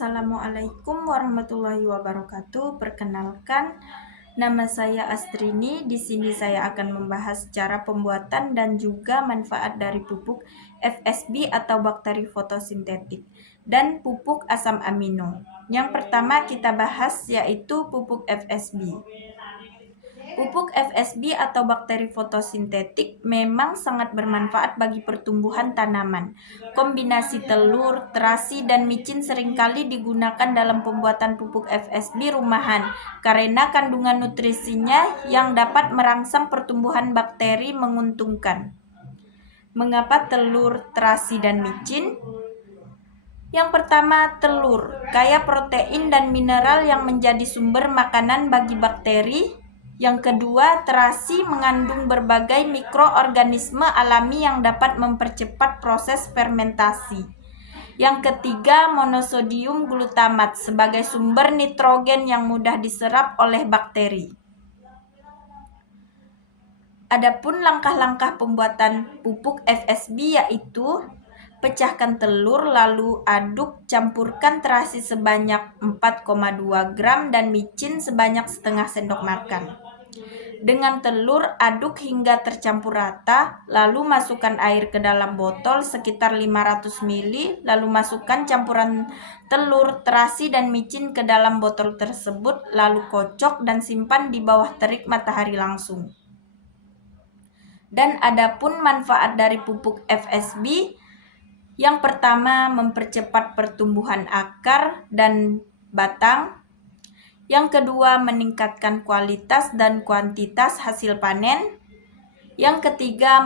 Assalamualaikum warahmatullahi wabarakatuh. Perkenalkan, nama saya Astrini. Di sini saya akan membahas cara pembuatan dan juga manfaat dari pupuk FSB atau bakteri fotosintetik dan pupuk asam amino. Yang pertama kita bahas yaitu pupuk FSB. Pupuk FSB atau bakteri fotosintetik memang sangat bermanfaat bagi pertumbuhan tanaman. Kombinasi telur, terasi, dan micin seringkali digunakan dalam pembuatan pupuk FSB rumahan karena kandungan nutrisinya yang dapat merangsang pertumbuhan bakteri menguntungkan. Mengapa telur, terasi, dan micin? Yang pertama, telur kaya protein dan mineral yang menjadi sumber makanan bagi bakteri. Yang kedua, terasi mengandung berbagai mikroorganisme alami yang dapat mempercepat proses fermentasi. Yang ketiga, monosodium glutamat sebagai sumber nitrogen yang mudah diserap oleh bakteri. Adapun langkah-langkah pembuatan pupuk FSB yaitu pecahkan telur, lalu aduk, campurkan terasi sebanyak 4,2 gram dan micin sebanyak setengah sendok makan. Dengan telur, aduk hingga tercampur rata, lalu masukkan air ke dalam botol sekitar 500 ml, lalu masukkan campuran telur, terasi, dan micin ke dalam botol tersebut, lalu kocok dan simpan di bawah terik matahari langsung. Dan adapun manfaat dari pupuk FSB, yang pertama mempercepat pertumbuhan akar dan batang. Yang kedua meningkatkan kualitas dan kuantitas hasil panen. Yang ketiga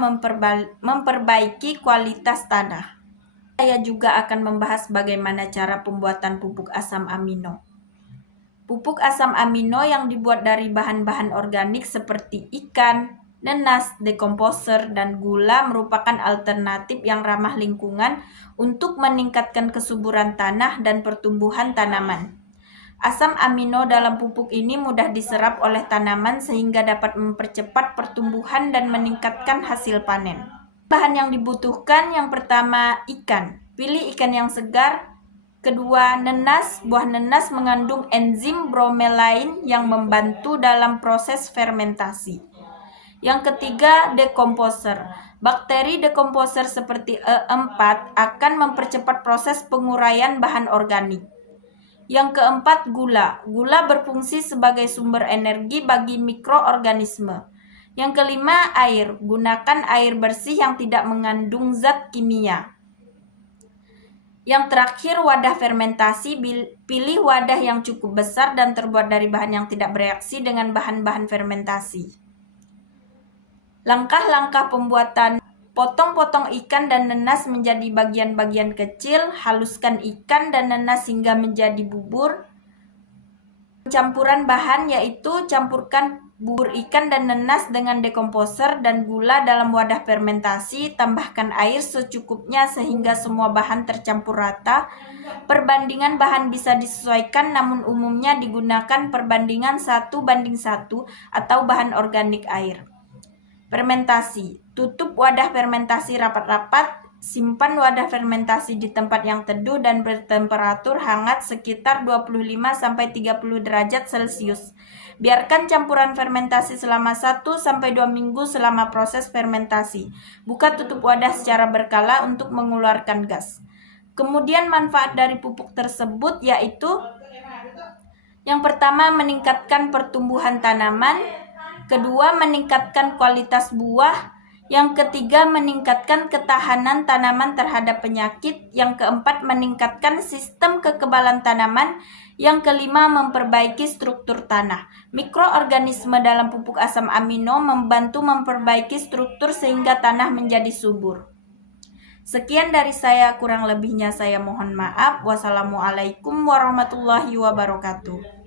memperbaiki kualitas tanah. Saya juga akan membahas bagaimana cara pembuatan pupuk asam amino. Pupuk asam amino yang dibuat dari bahan-bahan organik seperti ikan, nenas, dekomposer, dan gula merupakan alternatif yang ramah lingkungan untuk meningkatkan kesuburan tanah dan pertumbuhan tanaman. Asam amino dalam pupuk ini mudah diserap oleh tanaman sehingga dapat mempercepat pertumbuhan dan meningkatkan hasil panen. Bahan yang dibutuhkan yang pertama ikan. Pilih ikan yang segar. Kedua, nenas. Buah nenas mengandung enzim bromelain yang membantu dalam proses fermentasi. Yang ketiga, dekomposer. Bakteri dekomposer seperti E4 akan mempercepat proses penguraian bahan organik. Yang keempat, gula. Gula berfungsi sebagai sumber energi bagi mikroorganisme. Yang kelima, air. Gunakan air bersih yang tidak mengandung zat kimia. Yang terakhir, wadah fermentasi. Pilih wadah yang cukup besar dan terbuat dari bahan yang tidak bereaksi dengan bahan-bahan fermentasi. Langkah-langkah pembuatan: potong-potong ikan dan nenas menjadi bagian-bagian kecil, haluskan ikan dan nenas hingga menjadi bubur. Campuran bahan yaitu campurkan bubur ikan dan nenas dengan dekomposer dan gula dalam wadah fermentasi, tambahkan air secukupnya sehingga semua bahan tercampur rata. Perbandingan bahan bisa disesuaikan namun umumnya digunakan perbandingan 1:1 atau bahan organik air. Fermentasi. Tutup wadah fermentasi rapat-rapat. Simpan wadah fermentasi di tempat yang teduh dan bertemperatur hangat sekitar 25-30 derajat Celcius. Biarkan campuran fermentasi selama 1-2 minggu selama proses fermentasi. Buka tutup wadah secara berkala untuk mengeluarkan gas. Kemudian manfaat dari pupuk tersebut yaitu yang pertama meningkatkan pertumbuhan tanaman. Kedua, meningkatkan kualitas buah. Yang ketiga, meningkatkan ketahanan tanaman terhadap penyakit. Yang keempat, meningkatkan sistem kekebalan tanaman. Yang kelima, memperbaiki struktur tanah. Mikroorganisme dalam pupuk asam amino membantu memperbaiki struktur sehingga tanah menjadi subur. Sekian dari saya, kurang lebihnya saya mohon maaf. Wassalamualaikum warahmatullahi wabarakatuh.